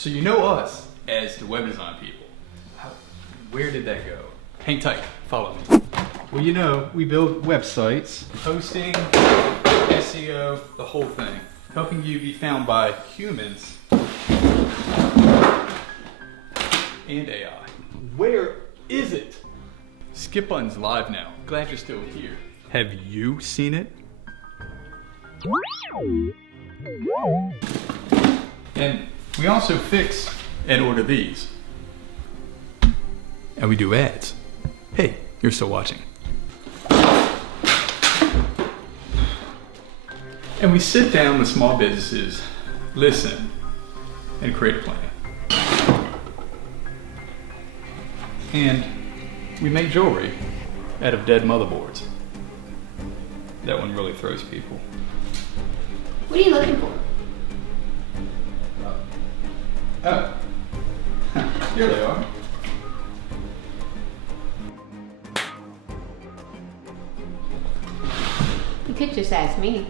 So you know us as the web design people. Where did that go? Hang tight, follow me. Well, you know, we build websites, hosting, SEO, the whole thing, helping you be found by humans and AI. Where is it? Skip button's live now. Glad you're still here. Have you seen it? And we also fix and order these. And we do ads. Hey, you're still watching. And we sit down with small businesses, listen, and create a plan. And we make jewelry out of dead motherboards. That one really throws people. What are you looking for? Oh, here they are. You could just ask me.